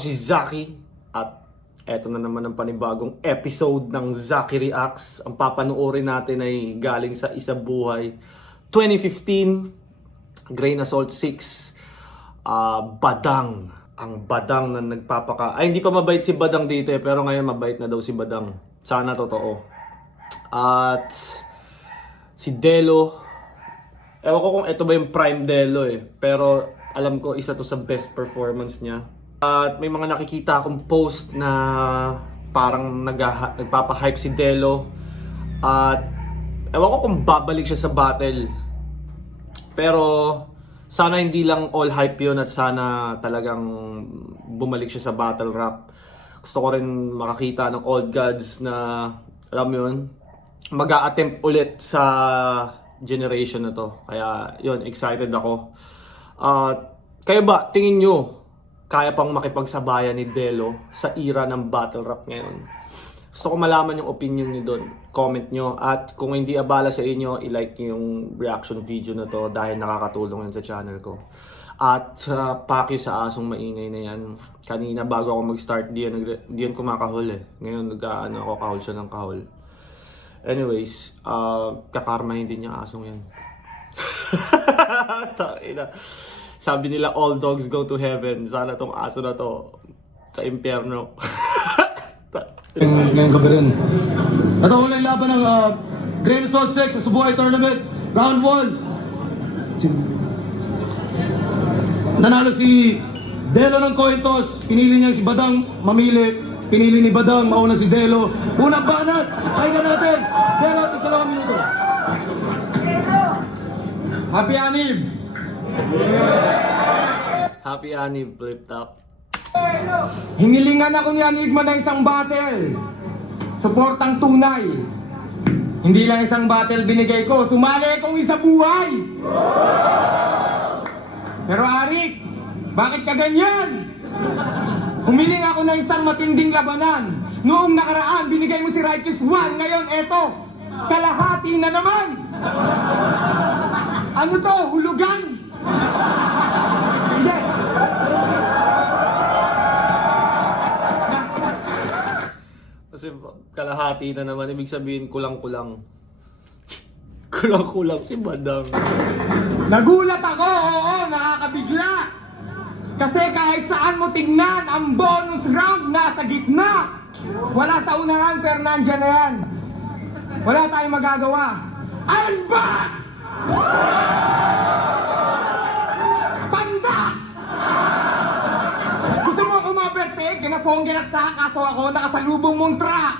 si Zaki at eto na naman ang panibagong episode ng Zaki Reacts. Ang papanoorin natin ay galing sa Isa Buhay 2015, Grain Assault 6, Badang. Ang Badang na nagpapaka... Ay, hindi pa mabait si Badang dito pero ngayon mabait na daw si Badang. Sana totoo. At si Delo, ewan ko kung ito ba yung prime Delo pero alam ko isa to sa best performance niya. At may mga nakikita akong post na parang nagpapa-hype si Delo. At ewan ko kung babalik siya sa battle. Pero sana hindi lang all hype yun at sana talagang bumalik siya sa battle rap. Gusto ko rin makakita ng old gods na, alam mo yun, mag-a-attempt ulit sa generation na to. Kaya yun, excited ako. Kayo ba, tingin nyo, kaya pang makipagsabayan ni Delo sa era ng battle rap ngayon? Gusto ko malaman yung opinion niyo doon. Comment nyo. At kung hindi abala sa inyo, i-like nyo yung reaction video na to dahil nakakatulong yan sa channel ko. At paki sa asong maingay na yan. Kanina bago ako mag-start, di yan kumakahol Ngayon ako kahol siya ng kahol. Anyways, kakarmahin din niya asong yan. Takina. Sabi nila all dogs go to heaven. Sana tong aso na to sa impyerno. Ngayong gabi rin. Ito ulang laban ng Grain Assault 6 sa Subuhay Tournament. Round 1. Nanalo si Delo ng coin toss. Pinili niya si Badang mamili. Pinili ni Badang, mauna si Delo. Unang banat, pahinga natin. Delo, ito 2 minuto. Happy Anib! Happy Anib, flip top. Hinilingan ako ni Anigma ng isang battle. Suportang tunay. Hindi lang isang battle binigay ko, sumali akong Isa Buhay. Pero Arik, bakit ka ganyan? Humiling ako ng isang matinding labanan. Noong nakaraan, binigay mo si Righteous One. Ngayon, eto, kalahati na naman. Ano to? Hulugan? Hindi. Kasi kalahati na naman, ibig sabihin kulang-kulang. Kulang-kulang si Badang. Nagulat ako, oo, nakakabigla. Kasi kahit saan mo tingnan, ang bonus round nasa gitna. Wala sa unahan, pero nandyan na yan. Wala tayong magagawa. I'm back! Panda! Gusto mo umaberte, kinaponggan at sa kaso ako nakasalubong mong truck.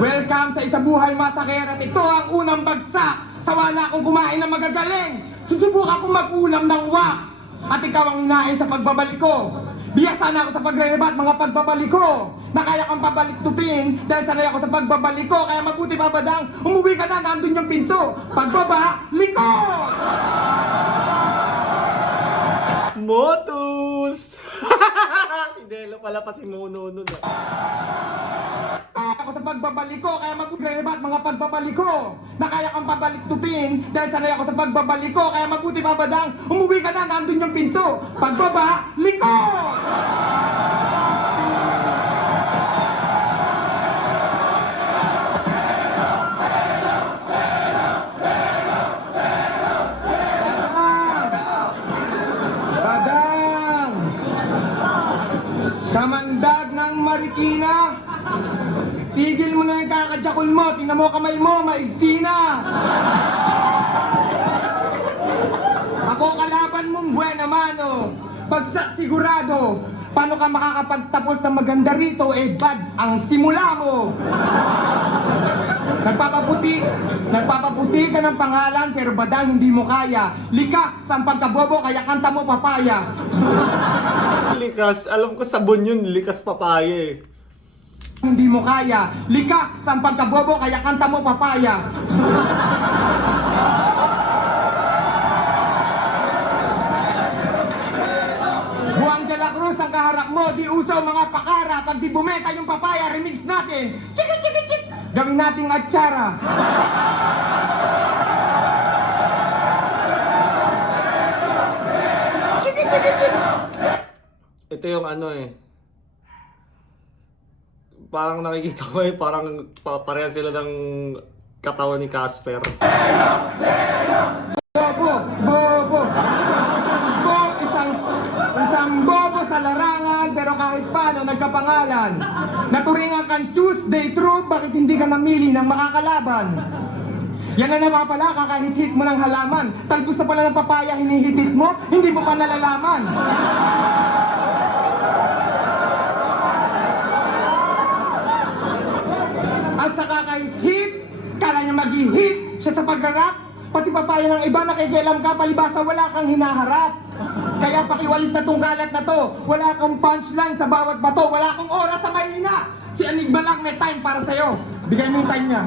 Welcome sa Isa Buhay Massacre at ito ang unang bagsak. Sawa na akong kumain ng magagaling. Susubukan kong mag-ulam ng wak. At ikaw ang hinain sa pagbabalik ko. Biyasa na ako sa pagre-rebat mga pagbabalik ko. Na kaya kang pabalik-tupin dahil sanay ako sa pagbabalik ko. Kaya mabuti pa Badang, umuwi ka na, nandun yung pinto. Pagbaba, likod! Motus! Si Delo pala pa si Mono nun Ako sa pagbabalik ko, kaya mag-rebat mga pagbabalik ko. Na kaya kang pabalik-tupin dahil sanay ako sa pagbabalik ko. Kaya mabuti pa Badang, umuwi ka na, nandun yung pinto. Pagbaba, likod! Badang! Kamandag ng Marikina! Tigil mo na yung kakajakol mo, tingnan mo kamay mo, maigsi na! Ako kalaban mong buena mano, bagsak sigurado. Paano ka makakapagtapos ng maganda rito, bad ang simula mo. Nagpapaputi ka ng pangalan pero Badang hindi mo kaya. Likas ang pagkabobo kaya kanta mo papaya. Likas, alam ko sabon yun, likas papaya Hindi mo kaya. Likas ang pagkabobo kaya kanta mo papaya. Juan de la Cruz ang kaharap mo. Di usaw mga pakara. Pag di bumeta yung papaya, remix natin. Chikit, chikit, chikit. Gawin nating atsara. Chiki, chiki, chiki. Ito yung ano eh. Parang nakikita ko eh, parang pareha sila ng katawan ni Casper. Bobo! Bobo! Isang bobo sa larangan, pero kahit paano nagkapangalan. Naturingan kang Tuesday True, bakit hindi ka namili ng makakalaban? Yan na naman pala, kakahit-hit mo ng halaman. Talbos na pala ng papaya, hinihit mo, hindi mo pa nalalaman. At sa kakahit-hit, kala niya mag-hit siya sa pag-rap. Pati papaya ng iba, nakikialam ka, palibasa wala kang hinaharap. Kaya pakiwalis na tong galat na to. Wala kang punchline sa bawat bato. Wala kang oras sa mahina. Si Enigma lang may time para sa'yo. Bigay mo yung time niya.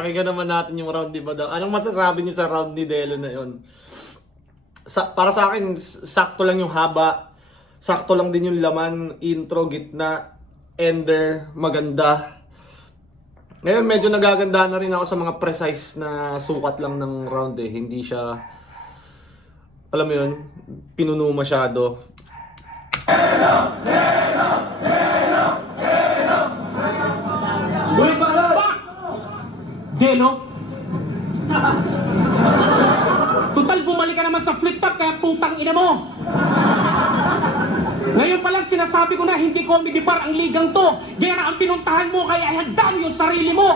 Pakinggan naman natin yung round ni Badang. Anong masasabi niyo sa round ni Delo na yon? Para sa akin, sakto lang yung haba. Sakto lang din yung laman, intro, gitna, ender, maganda. Ngayon, medyo nagaganda na rin ako sa mga precise na sukat lang ng round eh. Hindi siya, alam mo yun, pinuno masyado. Uy, para! Delo? Total, bumalik ka naman sa flip-top kaya putang ina mo! Ngayon pa lang sinasabi ko na hindi comedy bar ang ligang to. Gera ang pinuntahan mo kaya ihanda mo yung sarili mo.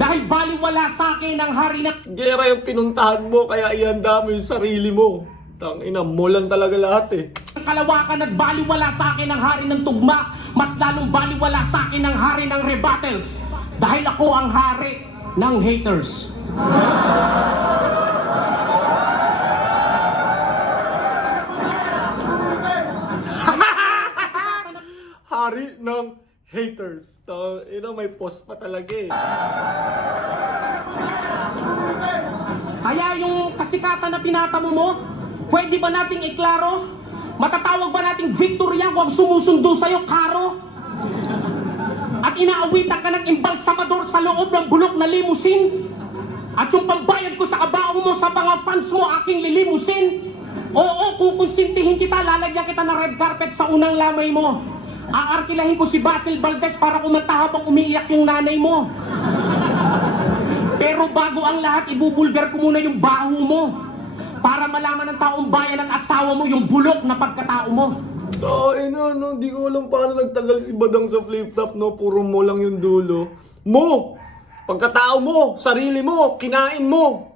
Dahil baliwala sa akin ang hari na... Gera yung pinuntahan mo, kaya ihanda mo yung sarili mo. Tangina, mulan talaga lahat eh. Kalawakan at baliwala sa akin ang hari ng tugma. Mas lalong baliwala sa akin ang hari ng rebuttals. Dahil ako ang hari ng haters. Hari ng haters. Tangina, may post pa talaga eh. Kaya yung kasikatan na pinatamo mo, pwede ba nating iklaro? Matatawag ba nating Victoria kung sumusundo sa'yo, Karo? At inaawitan ka ng imbalsamador sa loob ng bulok na limusin? At yung pambayad ko sa kabao mo sa mga fans mo, aking lilimusin? Oo, kukonsintihin kita, lalagyan kita ng red carpet sa unang lamay mo. Aarkilahin ko si Basil Valdez para kumanta habang umiiyak yung nanay mo. Pero bago ang lahat, ibubulgar ko muna yung baho mo. Para malaman ng taong bayan ng asawa mo yung bulok na pagkatao mo. No, di ko alam paano nagtagal si Badang sa flip-top, no? Puro mo lang yung dulo. Mo! Pagkatao mo, sarili mo, kinain mo.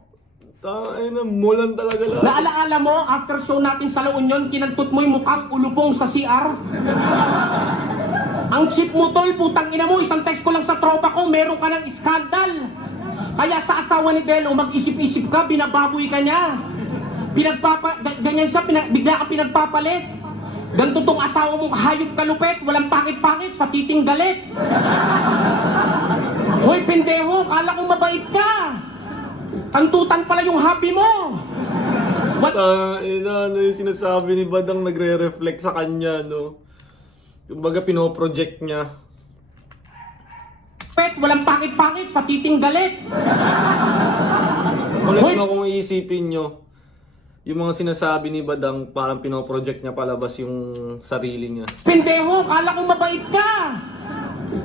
Mulan talaga lahat. Naalaala mo, after show natin sa La Union, kinantot mo yung mukhang ulupong sa CR? Ang cheap mo tol, putang ina mo, isang text ko lang sa tropa ko, meron ka ng skandal. Kaya sa asawa ni Delo, mag-isip-isip ka, binababoy ka niya. Ganyan siya, bigla ka pinagpapalit. Ganto tong asawa mong hayop kalupet, walang pakit-pakit, sa titing galit. Hoy, pendeho, kala ko mabait ka. Kantutan pala yung hobby mo. What? Ano yung sinasabi ni Badang nagre-reflect sa kanya, no? Kumbaga pinoproject niya. Pet, walang pakit-pakit, sa titing galit. Ulit na kung iisipin nyo, yung mga sinasabi ni Badang, parang pinoproject niya palabas yung sarili niya. Pendeho, kala ko mabait ka.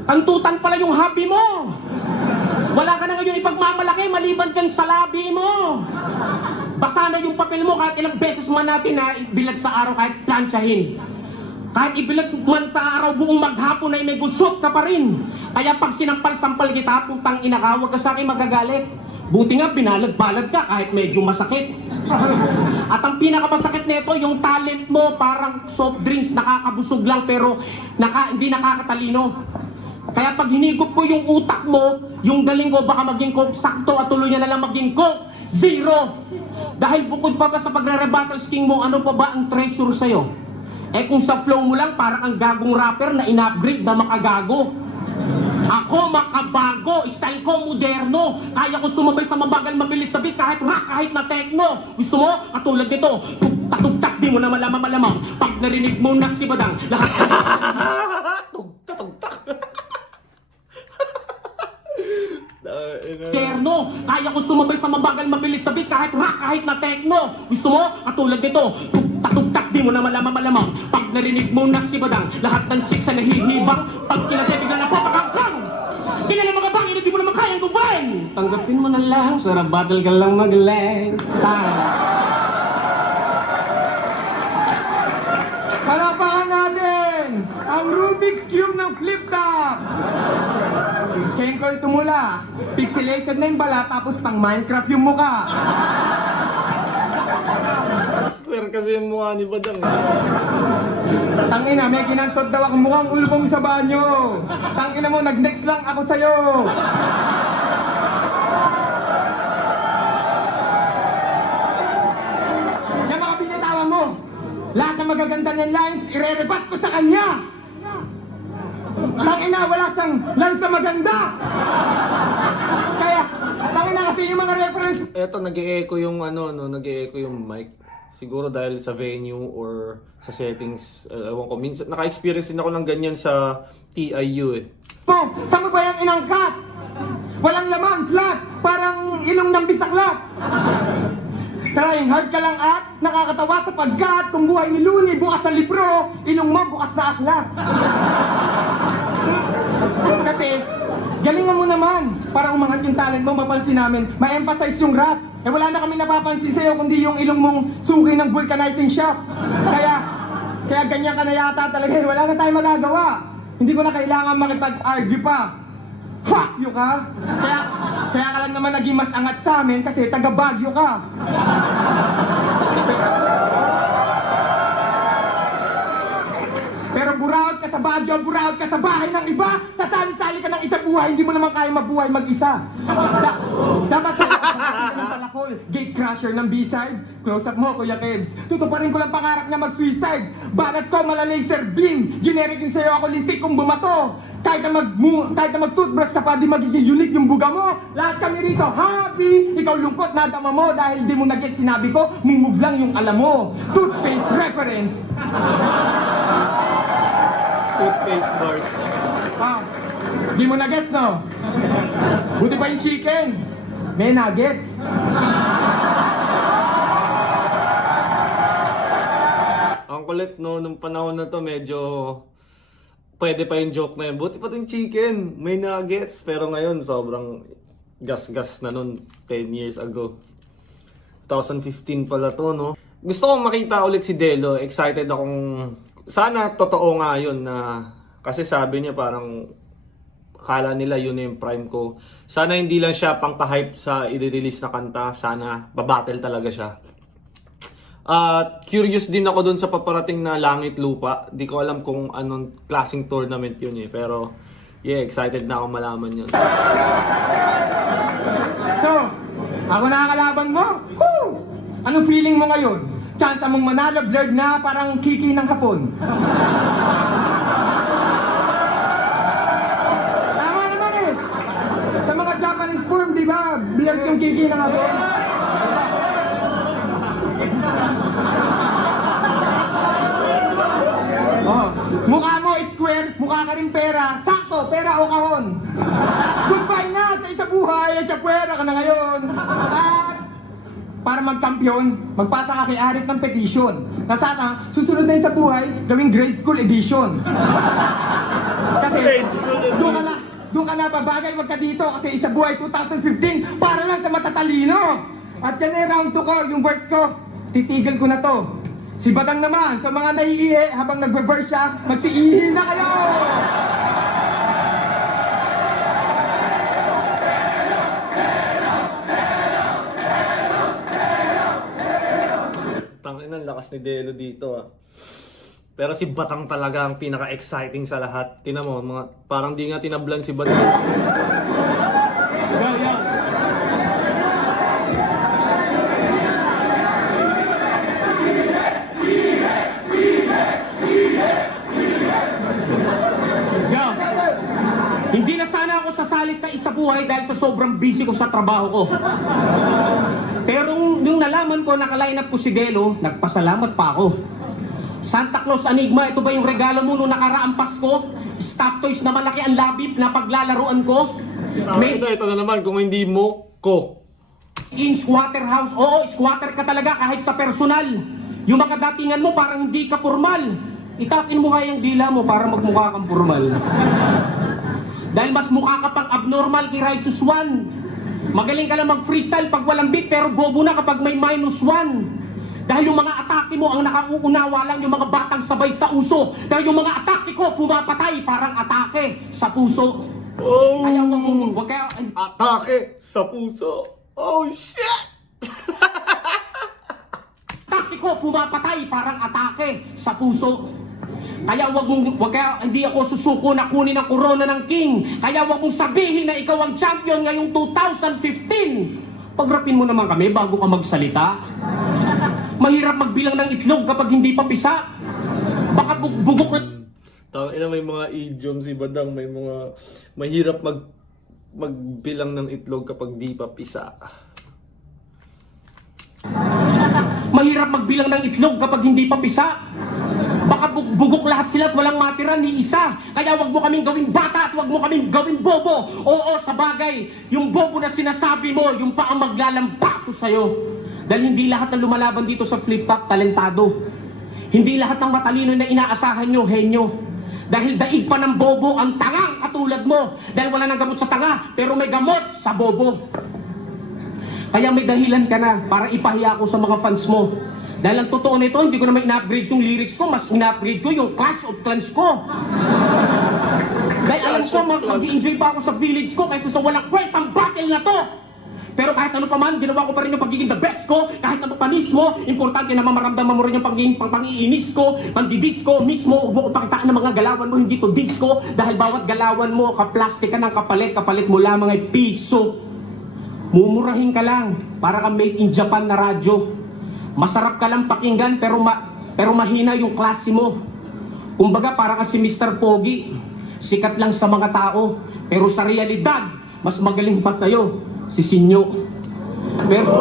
Kantutan pala yung hobby mo. Wala ka na ngayon ipagmamalaki maliban dyan sa labi mo. Basa na yung papel mo kahit ilang beses man natin na ibilad sa araw kahit planchahin. Kahit ibilad man sa araw buong maghapon ay may gusot ka pa rin. Kaya pag sinampal-sampal kita, putang ina ka, huwag ka sa akin magagalit. Buti nga binalag-balad ka kahit medyo masakit. At ang pinakamasakit nito, yung talent mo parang soft drinks, nakakabusog lang pero hindi nakakatalino. Kaya pag hinigop ko yung utak mo, yung galing ko baka maging coke sakto at tuloy na lang maging coke zero. Dahil bukod pa sa pagre-rebuttal king mo, ano pa ba ang treasure sa'yo? Eh kung sa flow mo lang, parang ang gagong rapper na in-upgrade na makagago. Ako makabago, style ko moderno. Kaya ko sumabay sa mabagal mabilis sa beat kahit rock, kahit na techno. Gusto mo? Katulad nito, tugtak-tugtak, di mo na malamang. Pag narinig mo na si Badang, lahat Tugtak. terno. mo. Kaya ko sumabay sa mabagal mabilis na beat kahit rock, kahit na techno. Gusto mo? Katulad nito. Tugtak-tugtak, di mo na malamang. Pag narinig mo na si Badang, lahat ng chicks na nahihibang. Pag kinatibig na napapakangkang. Kilala mga bangin, hindi mo naman kayang gubain. Tanggapin mo na lang, sarap battle ka lang magaling. Palapakan natin ang Rubik's Cube ng flip top! Kenkoy tumula. Pixelated na yung bala tapos pang Minecraft yung muka. Square kasi yung mukha ni Badang. Tangina, may kinantot daw akong mukhang ulbong sa banyo. Tangina mo, nag-next lang ako sa'yo. Yung mga binitawan mo, lahat ng magaganda niyang lines, ire-rebat ko sa kanya. Tangina, wala siyang lines na maganda. Kaya, tangina kasi yung mga reference. Eto, nag-e-echo yung nag-e-echo yung mic. Siguro dahil sa venue or sa settings. Ewan ko, minsan, naka-experience din ako ng ganyan sa TIU eh. mo, saan mo ba yung inangkat? Walang laman, flat, parang ilong ng bisaklat. Trying hard ka lang at nakakatawa sapagkat kung buhay ni Luni bukas sa libro, ilong mo bukas sa aklat. Kasi, galingan mo naman para umangat yung talent mo, mapansin namin, ma-emphasize yung rap. Eh wala na kami napapansin sa'yo kundi yung ilong mong suki ng vulcanizing shop. Kaya ganyan ka na yata talaga, wala na tayong magagawa. Hindi ko na kailangan makipag-argue pa. Fuck you ka! Kaya ka lang naman naging mas angat sa amin kasi taga-Baguio ka. Pero buraot ka sa Baguio, buraot ka sa bahay ng iba, sasali-sali ka ng isa buhay, hindi mo naman kaya mabuhay mag-isa. Dapat sa ng palakol, gate crusher ng B-side, close up mo Kuya Kebs. Tutuparin ko lang pangarap na mag-suicide. Balat ko mala-laser beam, generic yung sa'yo ako lintik kung bumato. Kahit na mag-toothbrush ka pa, di magiging unique yung buga mo. Lahat kami rito happy, ikaw lungkot nadama mo dahil di mo nag-get sinabi ko, mumug lang yung alam mo. Toothpaste reference. Toothpaste bars. Ah, di mo nag-get no? Buti pa yung chicken. May nuggets. Ang kulit no, nung panahon na to medyo pwede pa yung joke na yun. Buti pa yung chicken, may nuggets. Pero ngayon sobrang gas-gas na nun 10 years ago. 2015 pala to no. Gusto kong makita ulit si Delo. Excited akong sana totoo nga yun na kasi sabi niya parang akala nila yun na yung prime ko. Sana hindi lang siya pang pa-hype sa i-release na kanta. Sana babattle talaga siya. Curious din ako dun sa paparating na Langit Lupa. Di ko alam kung anong klaseng tournament yun eh. Pero yeah, excited na ako malaman yun. So, ako nakakalaban mo? Woo! Anong feeling mo ngayon? Chance mong manalo, blurred na parang kiki ng hapon. Tama naman eh. Sa mga Japanese form, di ba? Blurred yung kiki ng hapon. Oh, mukha mo square, mukha ka rin pera. Sakto, pera o kahon. Goodbye na sa isa buhay, at pwera ka na ngayon. At para magkampiyon, magpasa ka kay Arit ng petition. Na sana, susunod na yun sa buhay, gawing grade school edition. Kasi, Grade school edition. doon ka na babagay magka dito kasi isa buhay 2015 para lang sa matatalino. At yan eh, round 2 ko, yung verse ko, titigil ko na to. Si Badang naman, sa mga naiihi, habang nagbe-verse siya, magsiihi na kayo! Tangin ang lakas ni Delo dito ah. Pero si Batang talaga ang pinaka-exciting sa lahat. Tingnan mo, parang di nga tinablan si Batang. Hindi na sana ako sasali sa isa buhay dahil sa sobrang busy ko sa trabaho ko. Pero nung nalaman ko naka-line up ko si Delo, nagpasalamat pa ako. Santa Claus Enigma, ito ba yung regalo mo nung nakaraang Pasko? Stop toys na malaki ang labib na paglalaruan ko? Ito na naman, kung hindi mo, ko. In squatter house, oo, squatter ka talaga kahit sa personal. Yung mga datingan mo parang hindi ka formal. Itakin mo nga yung dila mo para magmukha kang formal. Dahil mas mukha ka pang abnormal kay Righteous One. Magaling ka lang mag-freestyle pag walang beat pero bobo na kapag may -1. Dahil yung mga atake mo ang nakauunawa lang yung mga batang sabay sa uso. Pero yung mga atake ko pumapatay parang atake sa puso. Oh! Kaya wag kaya... Atake sa puso. Oh, shit! Atake ko pumapatay parang atake sa puso. Kaya wag kaya hindi ako susuko na kunin ang corona ng king. Kaya wag mong sabihin na ikaw ang champion ngayong 2015. Pagrapin mo naman kami bago ka magsalita. Mahirap magbilang ng itlog kapag hindi pa pisa. Baka bugok na... Tangina, may mga idiom si Badang, may mga mahirap magbilang ng itlog kapag di pa pisa. Mahirap magbilang ng itlog kapag hindi pa pisa. Baka bugok lahat sila at walang matira ni isa. Kaya wag mo kaming gawing bata at wag mo kaming gawing bobo. Oo, sa bagay, yung bobo na sinasabi mo, yung pa ang maglalampaso sa'yo. Dahil hindi lahat ng lumalaban dito sa flip-top talentado. Hindi lahat ng matalino na inaasahan nyo, henyo. Dahil daig pa ng bobo ang tangang katulad mo. Dahil wala nang gamot sa tanga, pero may gamot sa bobo. Kaya may dahilan ka na para ipahiya ko sa mga fans mo. Dahil ang totoo nito, hindi ko naman ina-upgrade yung lyrics ko, mas ina-upgrade ko yung Clash of Clans ko. Dahil alam ko, mag-enjoy pa ako sa village ko kaysa sa walang kwentang battle na to. Pero kahit ano pa man, ginawa ko pa rin yung pagiging the best ko. Kahit na papanis mo, importante na maramdaman mo rin yung pang-iinis ko, pang-didis ko mismo. Huwag mo ko pakitaan ng mga galawan mo, hindi to disco. Dahil bawat galawan mo, kaplastik ka ng kapalit mo lamang ay piso. Mumurahin ka lang, para kang made in Japan na radyo. Masarap ka lang pakinggan, pero mahina yung klase mo. Kumbaga, para kang si Mr. Pogi. Sikat lang sa mga tao, pero sa realidad, mas magaling pa sa'yo. Si Sinyo. Pero...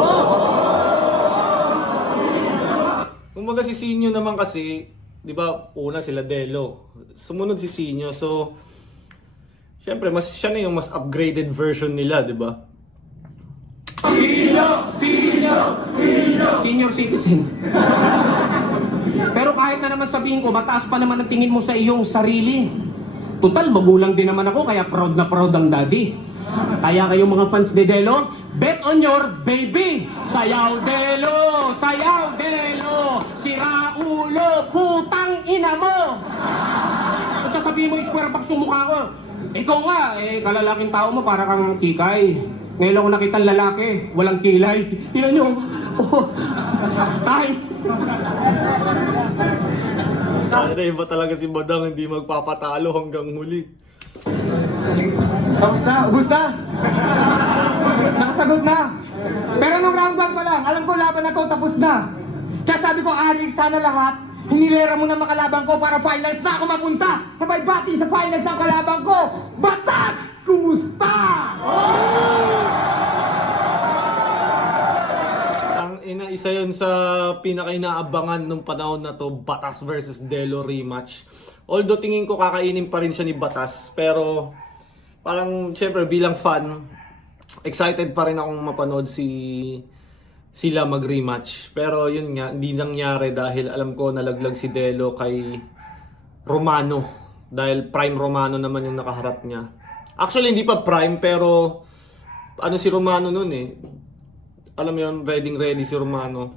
Kumbaga si Sinyo naman kasi, di ba, una sila Delo. Sumunod si Sinyo, so... Siyempre, siya na yung mas upgraded version nila, di ba? Senior citizen. Pero kahit na naman sabihin ko, mataas pa naman ang tingin mo sa iyong sarili. Total, magulang din naman ako, kaya proud na proud ang daddy. Kaya kayong mga fans ni Delo, bet on your baby! Sayaw Delo! Sayaw Delo! Sira ulo! Putang ina mo! Kung sasabihin mo yung square box yung mukha ko, ikaw nga, kalalaking tao mo para kang kikay. Ngayon lang ko nakita lalaki, walang kilay. Tingnan nyo, tay! Sana iba talaga si Badang, hindi magpapatalo hanggang huli. Tapos na, ubus na. Nakasagot na. Pero nung round 1 pa lang, alam ko laban na to, tapos na. Kaya sabi ko, Arik, sana lahat, hinilera mo na makalaban ko para finals na ako mapunta. Sabay bati sa finals ng kalaban ko. Batas! Kumusta? Isa yun sa pinaka-inaabangan nung panahon na to, Batas versus Delo rematch. Although tingin ko kakainin pa rin siya ni Batas, pero parang syempre bilang fan, excited pa rin akong mapanood sila mag-rematch. Pero yun nga, hindi nangyari dahil alam ko nalaglag si Delo kay Romano. Dahil Prime Romano naman yung nakaharap niya. Actually hindi pa Prime, pero ano si Romano nun eh. Alam mo yun, ready si Romano.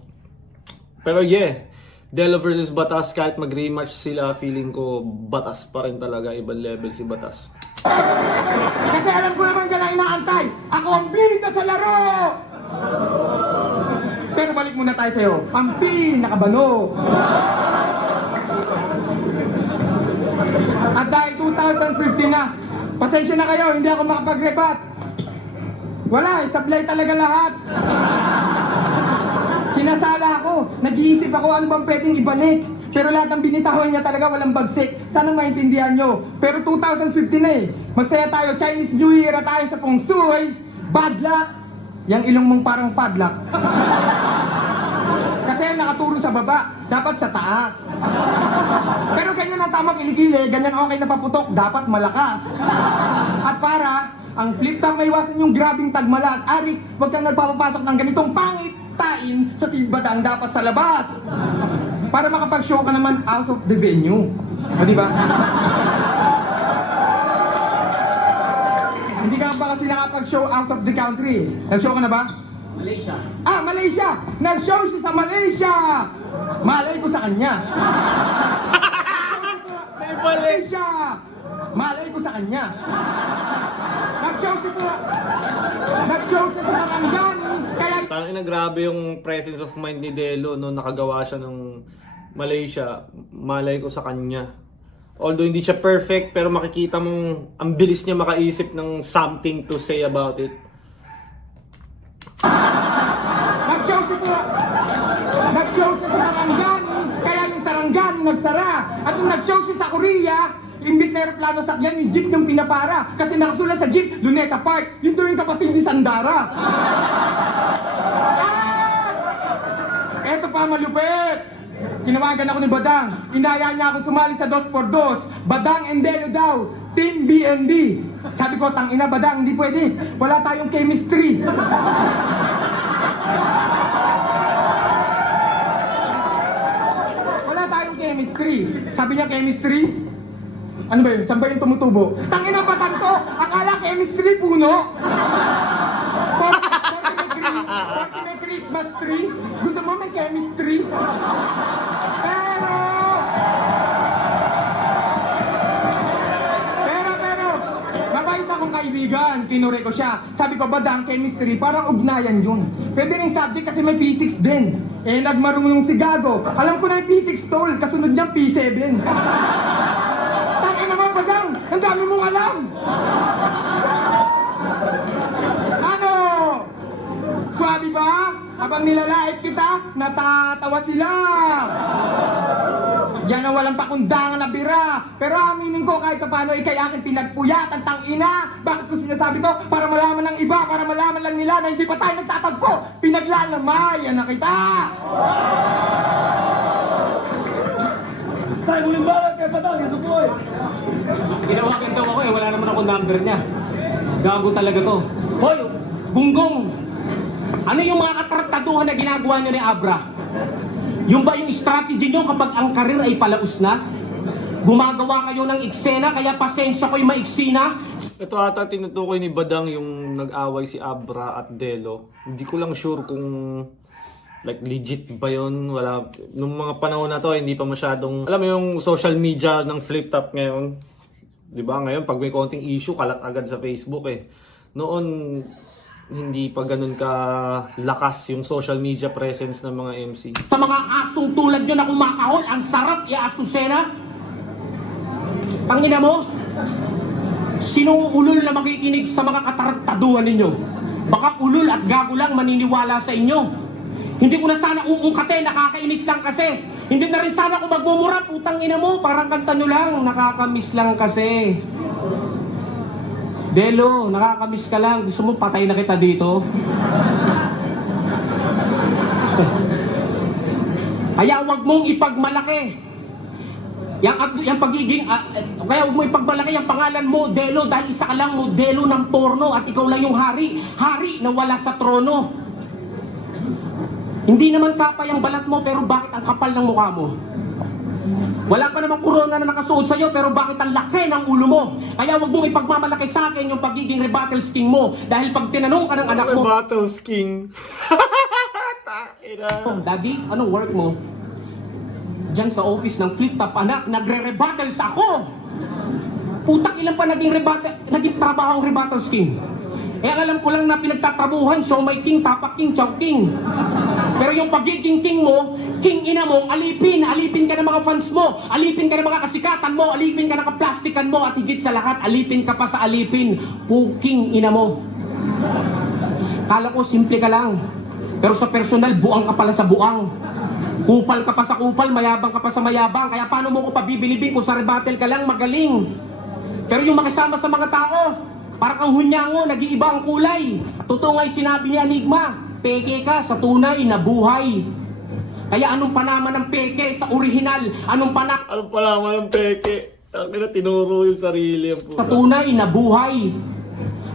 Pero yeah, Delo versus Batas, kahit mag-rematch sila, feeling ko Batas pa rin talaga, ibang level si Batas. Kasi alam ko naman dyan ang inaantay. Ako ang bida sa laro! Pero balik muna tayo sa'yo. Ang pinakabano. At dahil 2015 na, pasensya na kayo, hindi ako makapag-rebat. Wala, sablay talaga lahat. Sinasala ako, nag-iisip ako ano bang pwedeng ibalik. Pero lahat ng binitawan niya talaga walang bagsik. Sana maintindihan nyo. Pero 2015 na eh. Masaya tayo, Chinese New Year tayo sa Feng Shui. Bad luck. Yang ilong mong parang padlock. Kasi nakaturo sa baba, dapat sa taas. Pero ganyan ang tamang kilikili, ganyan okay na paputok, dapat malakas. At para Ang flip top may iwasan yung grabing tagmalas. Ari, huwag kang nagpapapasok ng ganitong pangit tain sa silbadang dapat sa labas. Para makapag-show ka naman out of the venue. O diba? Hindi ka pa kasi nakapag-show out of the country. Nag-show ka na ba? Malaysia. Malaysia! Nag-show siya sa Malaysia! Malay ko sa kanya. Malaysia! Malay ko sa kanya. Nag-show siya sa Sarangani, kaya... Tangin na grabe yung presence of mind ni Delo no, nakagawa siya ng Malaysia. Malay ko sa kanya. Although hindi siya perfect, pero makikita mong ang bilis niya makaisip ng something to say about it. Nag-show siya sa Sarangani, kaya yung Sarangani nagsara. At nung nag-show siya sa Korea, imbis na aeroplano sakyan, yung jeep yung pinapara. Kasi nakasulat sa jeep, Luneta Park. Yun daw yung kapatid ni Sandara. Eto pa malupit. Tinawagan ako ni Badang. Inaya niya ako sumali sa 2x2. Badang and Delo daw. Team BND. Sabi ko, tangina Badang, hindi pwede. Wala tayong chemistry. Wala tayong chemistry. Sabi niya chemistry? Ano ba yun? Saan ba yung tumutubo? Tangina ba tanto? Akala chemistry puno? Porque may Christmas tree? Gusto mo may chemistry? Pero, mabait akong kaibigan. Kinure ko siya. Sabi ko, Badang, chemistry, parang ugnayan yun. Pwede rin subject kasi may P6 din. Eh, nagmarunong si Gago. Alam ko na yung P6 tol, kasunod niyang P7. Tangin naman, Badang! Ang dami mong alam! Ano? Swabe ba? Habang nilalait kita, natatawa sila. Yan ang walang pakundangan na bira. Pero aminin ko kahit paano ikay akin pinagpuyat ang tangina. Bakit ko sinasabi to? Para malaman ng iba, para malaman lang nila na hindi pa tayo nagtatagpo. Pinaglalamayan na kita. Tayo muling balat kay Badang, yung supoy! Ginawagan daw ako eh, wala naman akong number niya. Gago talaga to. Hoy, Gunggong! Ano yung mga katrataduhan na ginagawa niyo ni Abra? Yung ba yung strategy niyo kapag ang karir ay palaus na? Gumagawa kayo ng eksena, kaya pasensya ko'y maiksi na? Ito ata tinutukoy ni Badang yung nag-away si Abra at Delo. Hindi ko lang sure kung like legit ba yun. Wala, nung mga panahon na to hindi pa masyadong, alam mo yung social media ng flip top ngayon, di ba? Ngayon pag may konting issue kalat agad sa Facebook eh. Noon hindi pa ganun ka lakas yung social media presence ng mga MC. Sa mga asong tulad nyo na kumakahol, ang sarap i-asusena. Pangina mo, sinong ulol na makikinig sa mga katarataduhan ninyo? Baka ulol at gago lang maniniwala sa inyo. Hindi ko na sana uungkatin, nakakainis lang kasi. Hindi na rin sana ako magmumura, putang ina mo, parang kanta nyo lang, nakakamiss lang kasi. Delo, nakakamiss ka lang. Gusto mo patay na kita dito? Kaya wag mong ipagmalaki. Yang pagiging, kaya wag mo ipagmalaki ang pangalan mo, Delo, dahil isa ka lang modelo ng porno at ikaw lang yung hari. Hari na wala sa trono. Hindi naman kapay ang balat mo, pero bakit ang kapal ng mukha mo? Wala pa namang corona na nakasuot sa'yo, pero bakit ang laki ng ulo mo? Kaya wag mong ipagmamalaki sa akin yung pagiging rebuttals king mo. Dahil pag tinanong ka ng anak mo, Battles King. Takina. "Oh, Daddy, anong work mo?" "Diyan sa office ng flip top, anak, nagre-rebuttals ako." Putak, ilan pa naging trabaho ang rebuttals king? Eh, alam ko lang na pinagtatrabuhan, show my king, tapak king, chow king. Pero yung pagiging king mo, king ina mo, alipin ka ng mga fans mo, alipin ka ng mga kasikatan mo, alipin ka ng kaplastikan mo, at higit sa lahat, alipin ka pa sa alipin, puking ina mo. Kala ko simple ka lang, pero sa personal, buang ka pala sa buang. Kupal ka pa sa kupal, mayabang ka pa sa mayabang, kaya paano mo ko pabibilibin kung sa rebuttal ka lang magaling? Pero yung makisama sa mga tao, para kang hunyango, nag-iiba ang kulay. Totoo nga'y sinabi ni Enigma, peke ka sa tunay na buhay. Kaya anong panaman ng peke sa orihinal? Anong panaman Ano pala naman ng peke? Takina, tinuro yung sarili. sa tunay na buhay?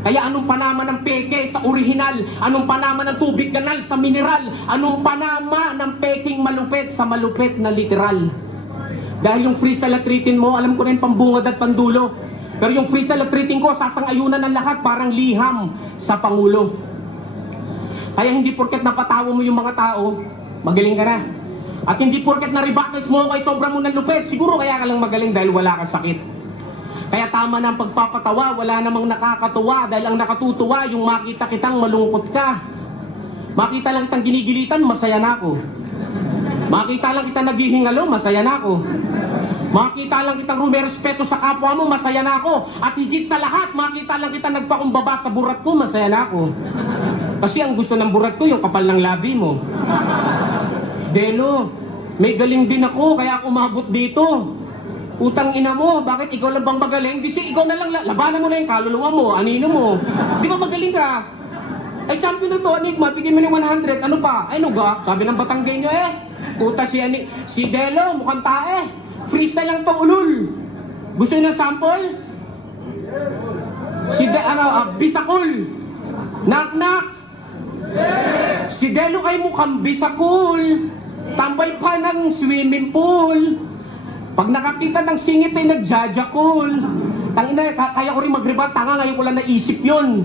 Kaya anong panama ng peke sa orihinal? Anong panama ng tubig kanal sa mineral? Anong panama ng peking malupet sa malupet na literal? Dahil yung freestyle na treatin mo, alam ko rin pambungad at pandulo. Pero yung freestyle na treatin ko, sasang-ayunan ng lahat parang liham sa Pangulo. Kaya hindi porket napatawa mo yung mga tao, magaling ka na. At hindi porket na-rebattles mo kay sobra mo ng lupet, siguro kaya ka lang magaling dahil wala kang sakit. Kaya tama na ang pagpapatawa, wala namang nakakatuwa dahil ang nakatutuwa yung makita kitang malungkot ka. Makita lang kitang ginigilitan, masaya na ako. Makita lang kitang naghihingalo, masaya na ako. Makita lang kitang rumerespeto sa kapwa mo, masaya na ako. At higit sa lahat, makita lang kitang nagpakumbaba sa burat ko, masaya na ako. Kasi ang gusto ng burat ko, yung kapal ng labi mo. Delo, may galing din ako, kaya ako umabot dito. Utang ina mo, bakit ikaw lang bang magaling? Di siya, ikaw na lang, labanan mo na yung kaluluwa mo, anino mo. Di ba magaling ka? Ay, champion na to, Enigma, bigyan mo ng 100, ano pa? Ay, nuga, sabi ng Batanggenyo Puta si Delo, mukhang tae. Freestyle lang pang ulul. Gusto niyo ng sample? Bisakul. Knock-knock. Si Delo kay mukhang bisakul. Tambay pa ng swimming pool. Pag nakakita ng singit ay nagjajakul. Tangina, kaya ko rin mag-rebat. Tanga, ngayon ko lang naisip yun.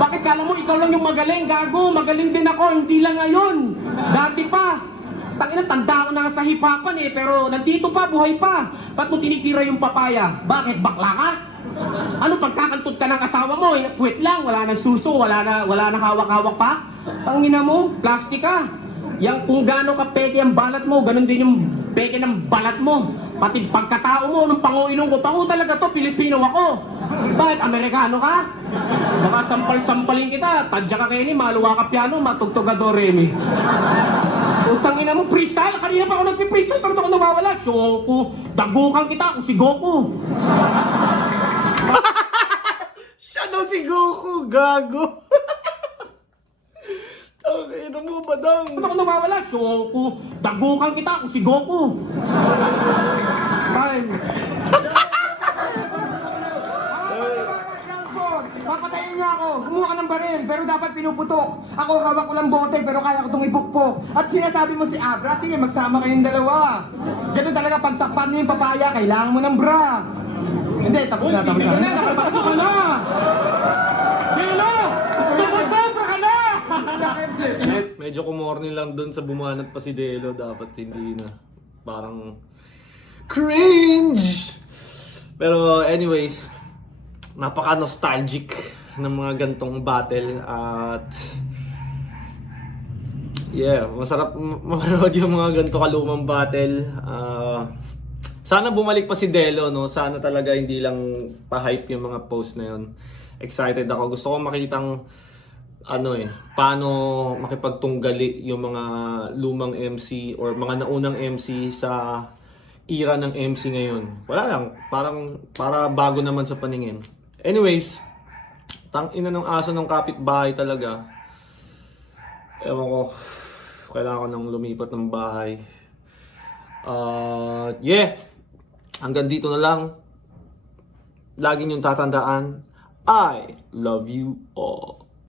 Bakit kala mo ikaw lang yung magaling? Gago, magaling din ako. Hindi lang ngayon. Dati pa. Tangina, tanda ko na sa hipapan pero nandito pa, buhay pa. Ba't mo tinitira yung papaya? Bakit, bakla ka? Ano, pagkakantod ka ng asawa mo, puwet lang, wala nang suso, wala na hawak-hawak pa? Tangina mo, plastic ka. Yang kung gaano ka peke ang balat mo, ganun din yung peke ng balat mo. Pati pagkatao mo, nung panguinom ko, pangu talaga to, Pilipino ako. Bakit, Amerikano ka? Baka sampal-sampalin kita, tadya ka kayo ni, maluwa ka piano, matugtog ka do, Remy. Utang ina mo, freestyle, kanina pa ako nagpi-freestyle, pero ako nawawala. Shoku, dagukan kita ako si Goku. Siya daw si Goku, gago. Okay, ano mo, Badang? Ba't ako nawawala? Shoku, dagukan kita ako si Goku. Fine. Papatayin niyo ako! Kumuha ka ng baril, pero dapat pinuputok. Ako hawak ko lang bote, pero kaya ko itong ipukpok. At sinasabi mo si Abra, sige magsama kayong dalawa. Ganun talaga, pag takpan mo yung papaya, kailangan mo ng bra. Hindi, tapos na. Nakapagto ka na! Dilo! Sumasobra ka na! Medyo kumorni lang dun sa bumanat pa si Delo. Dapat hindi na. Parang cringe! Pero anyways, napaka-nostalgic ng mga gantong battle at yeah, masarap manood yung mga ganto kalumang battle. Sana bumalik pa si Delo, no? Sana talaga hindi lang pa-hype yung mga post na yun. Excited ako. Gusto ko makitang paano makipagtunggali yung mga lumang MC or mga naunang MC sa era ng MC ngayon. Wala lang, para bago naman sa paningin. Anyways, tangina ng aso ng kapitbahay talaga. Ewan ko, kailangan ko nang lumipat ng bahay. Yeah, hanggang dito na lang. Lagi niyong tatandaan, I love you all.